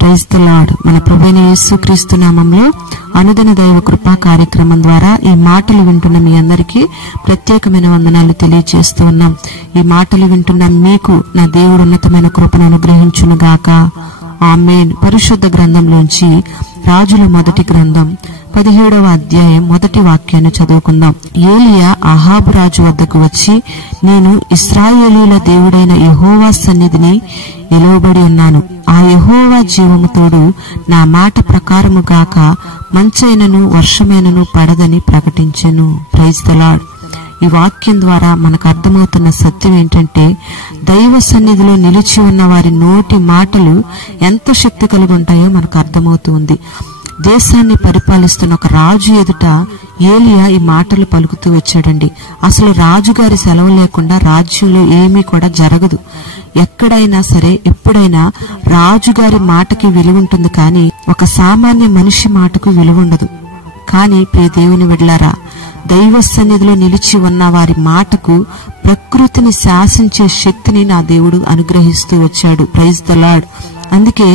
Praise the lord. మన ప్రభువైన యేసుక్రీస్తు నామములో అనుదిన దైవ కృపా కార్యక్రమం ద్వారా ఈ మాటలు వింటున్న మీ అందరికీ ప్రత్యేకమైన వందనాలు తెలియజేస్తూ ఉన్నాం. ఈ మాటలు వింటున్న మీకు నా దేవుడు ఉన్నతమైన కృపను అనుగ్రహించును గాక. ఆమేన్. పరిశుద్ధ గ్రంథంలోంచి రాజుల మొదటి గ్రంథం 17వ అధ్యాయం మొదటి వాక్యాన్ని చదువుకుందాం. ఏలియా అహాబు రాజు వద్దకు వచ్చి, నేను ఇశ్రాయేలీయుల దేవుడైన యెహోవా సన్నిధిని నిలవబడి ఉన్నాను. ఆ యెహోవా జీవము తోడు నా మాట ప్రకారము గాక మంచైనను వర్షమైనను పడదని ప్రకటించెను. Praise the Lord. ఈ వాక్యం ద్వారా మనకు అర్థమవుతున్న సత్యం ఏంటంటే, దైవ సన్నిధిలో నిలిచి ఉన్న వారి నోటి మాటలు ఎంత శక్తి కలిగి ఉంటాయో మనకు అర్థమవుతుంది. దేశాన్ని పరిపాలిస్తున్న ఒక రాజు ఎదుట ఏలియా ఈ మాటలు పలుకుతూ వచ్చాడండి. అసలు రాజుగారి సెలవు లేకుండా రాజ్యంలో ఏమీ కూడా జరగదు. ఎక్కడైనా సరే ఎప్పుడైనా రాజుగారి మాటకి విలువ ఉంటుంది, కానీ ఒక సామాన్య మనిషి మాటకు విలువ ఉండదు. కానీ ప్రియ దేవుని బిడ్డలారా, దైవ సన్నిధిలో నిలిచి ఉన్న వారి మాటకు ప్రకృతిని శాసించే శక్తిని నా దేవుడు అనుగ్రహిస్తూ వచ్చాడు. Praise the Lord. అందుకే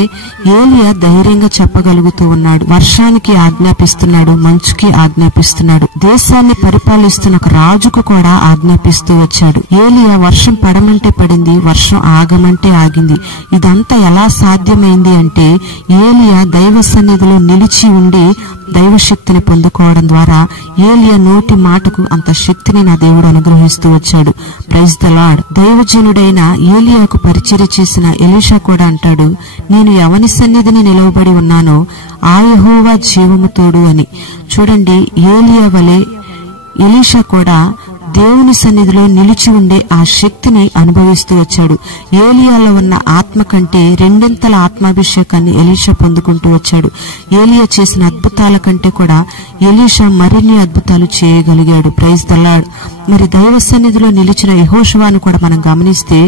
ఏలియా ధైర్యంగా చెప్పగలుగుతూ ఉన్నాడు. వర్షానికి ఆజ్ఞాపిస్తున్నాడు, మంచుకి ఆజ్ఞాపిస్తున్నాడు, దేశాన్ని పరిపాలిస్తున్న ఒక రాజుకు కూడా ఆజ్ఞాపిస్తూ వచ్చాడు. ఏలియా వర్షం పడమంటే పడింది, వర్షం ఆగమంటే ఆగింది. ఇదంతా ఎలా సాధ్యమైంది అంటే, ఏలియా దైవ సన్నిధిలో నిలిచి ఉండి దైవశక్తిని పొందుకోవడం ద్వారా ఏలియా నోటి మాటకు అంత శక్తిని నా దేవుడు అనుగ్రహిస్తూ వచ్చాడు. Praise the Lord. దైవజనుడైన ఏలియాకు పరిచర్య చేసిన ఎలీషా కూడా అంటాడు, నేను ఎవని సన్నిధిని నిలవబడి ఉన్నానో ఆ యెహోవా జీవము తోడు అని. చూడండి, ఏలియా వలె ఎలీషా కూడా దేవుని సన్నిధిలో నిలిచి ఉండే ఆ శక్తిని అనుభవిస్తూ వచ్చాడు. ఏలియాలో ఉన్న ఆత్మ కంటే రెండింతల ఆత్మాభిషేకాన్ని ఎలీషా పొందుకుంటూ వచ్చాడు. ఏలియా చేసిన అద్భుతాల కంటే కూడా ఎలీషా మరిన్ని అద్భుతాలు చేయగలిగాడు. Praise the Lord. మరి దైవ సన్నిధిలో నిలిచిన యెహోషువను కూడా మనం గమనిస్తే,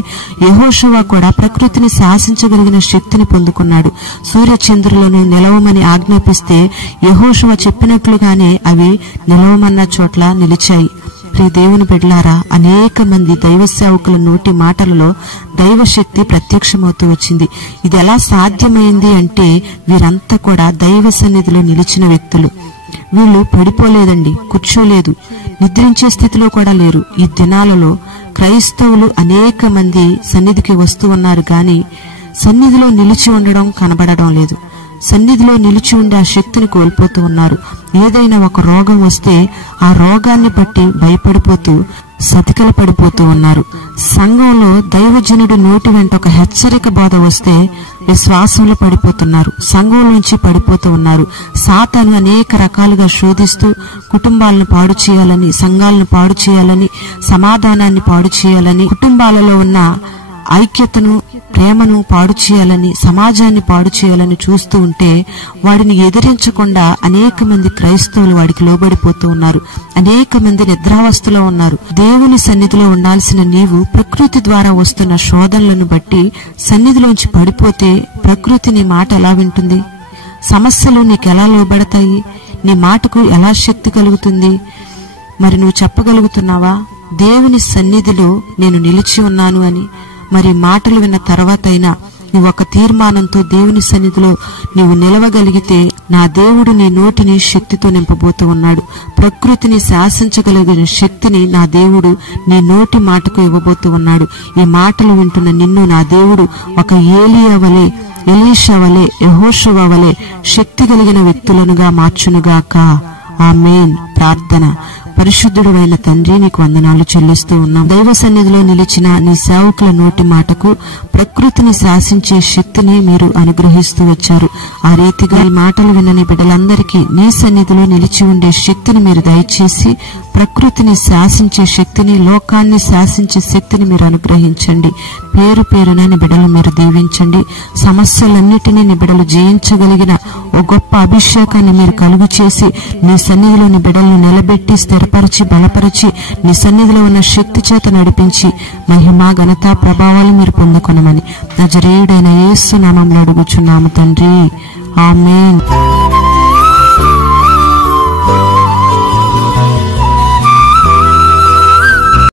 యెహోషువ కూడా ప్రకృతిని శాసించగలిగిన శక్తిని పొందుకున్నాడు. సూర్యచంద్రులను నిలవమని ఆజ్ఞాపిస్తే యెహోషువ చెప్పినట్లుగానే అవి నిలవమన్న చోట్ల నిలిచాయి. ప్రియ దేవుని బిడ్డలారా, అనేక మంది దైవ సేవకుల నోటి మాటలలో దైవశక్తి ప్రత్యక్షమవుతూ వచ్చింది. ఇది ఎలా సాధ్యమైంది అంటే, వీరంతా కూడా దైవ సన్నిధిలో నిలిచిన వ్యక్తులు. వీళ్ళు పడిపోలేదండి, కూర్చోలేదు, నిద్రించే స్థితిలో కూడా లేరు. ఈ దినాలలో క్రైస్తవులు అనేక మంది సన్నిధికి వస్తూ ఉన్నారు, కానీ సన్నిధిలో నిలిచి ఉండడం కనబడడం లేదు. సన్నిధిలో నిలిచి ఉండే ఆ శక్తిని కోల్పోతూ ఉన్నారు. ఏదైనా ఒక రోగం వస్తే ఆ రోగాన్ని బట్టి భయపడిపోతూ సతికల పడిపోతూ ఉన్నారు. సంఘంలో దైవజనుడి నోటి వెంట ఒక హెచ్చరిక బోధ వస్తే విశ్వాసంలో పడిపోతున్నారు, సంఘంలోంచి పడిపోతూ ఉన్నారు. సాతాను అనేక రకాలుగా శోధిస్తూ కుటుంబాలను పాడు చేయాలని, సంఘాలను పాడు చేయాలని, సమాధానాన్ని పాడు చేయాలని, కుటుంబాలలో ఉన్న ఐక్యతను, ప్రేమను పాడు చేయాలని, సమాజాన్ని పాడు చేయాలని చూస్తూ ఉంటే, వాడిని ఎదిరించకుండా అనేక మంది క్రైస్తవులు వాడికి లోబడిపోతూ ఉన్నారు. అనేక మంది నిద్రావస్థలో ఉన్నారు. దేవుని సన్నిధిలో ఉండాల్సిన నీవు ప్రకృతి ద్వారా వస్తున్న శోధనలను బట్టి సన్నిధిలోంచి పడిపోతే ప్రకృతి నీ మాట ఎలా వింటుంది? సమస్యలు నీకు ఎలా లోబడతాయి? నీ మాటకు ఎలా శక్తి కలుగుతుంది? మరి నువ్వు చెప్పగలుగుతున్నావా దేవుని సన్నిధిలో నేను నిలిచి ఉన్నాను అని? మరి మాటలు విన్న తర్వాత అయినా నువ్వు ఒక తీర్మానంతో దేవుని సన్నిధిలో నీవు నిలవగలిగితే, నా దేవుడు నీ నోటిని శక్తితో నింపబోతూ ఉన్నాడు. ప్రకృతిని శాసించగలిగిన శక్తిని నా దేవుడు నీ నోటి మాటకు ఇవ్వబోతూ ఉన్నాడు. ఈ మాటలు వింటున్న నిన్ను నా దేవుడు ఒక ఏలియా వలె, ఎలీషా వలె, యెహోషువ వలె శక్తి కలిగిన వ్యక్తులనుగా మార్చునుగాక. ఆమేన్. ప్రార్థన. పరిశుద్ధుడు అయిన తండ్రి, నీకు వందనాలు చెల్లిస్తూ ఉన్నాం. దైవ సన్నిధిలో నిలిచిన నీ సేవకుల నోటి మాటకు ప్రకృతిని శాసించే శక్తిని మీరు అనుగ్రహిస్తూ వచ్చారు. ఆ రీతిగా ఈ మాటలు వినని బిడ్డలందరికీ నీ సన్నిధిలో నిలిచి ఉండే శక్తిని మీరు దయచేసి, ప్రకృతిని శాసించే శక్తిని, లోకాన్ని శాసించే శక్తిని మీరు అనుగ్రహించండి. పేరు పేరున నీ బిడ్డలు మీరు దీవించండి. సమస్యలన్నిటినీ నీ బిడ్డలు జయించగలిగిన ఓ గొప్ప అభిషేకాన్ని మీరు కలుగు చేసి, నీ సన్నిధిలో నీ బిడ్డలను నిలబెట్టి, స్థిరపరిచి, బలపరిచి, నీ సన్నిధిలో ఉన్న శక్తి చేత నడిపించి, మహిమ, ఘనత, ప్రభావాలు మీరు పొందుకొనమని నజరేయుడైన యేసు నామములో అడుగుచున్నాము తండ్రి. ఆమేన్.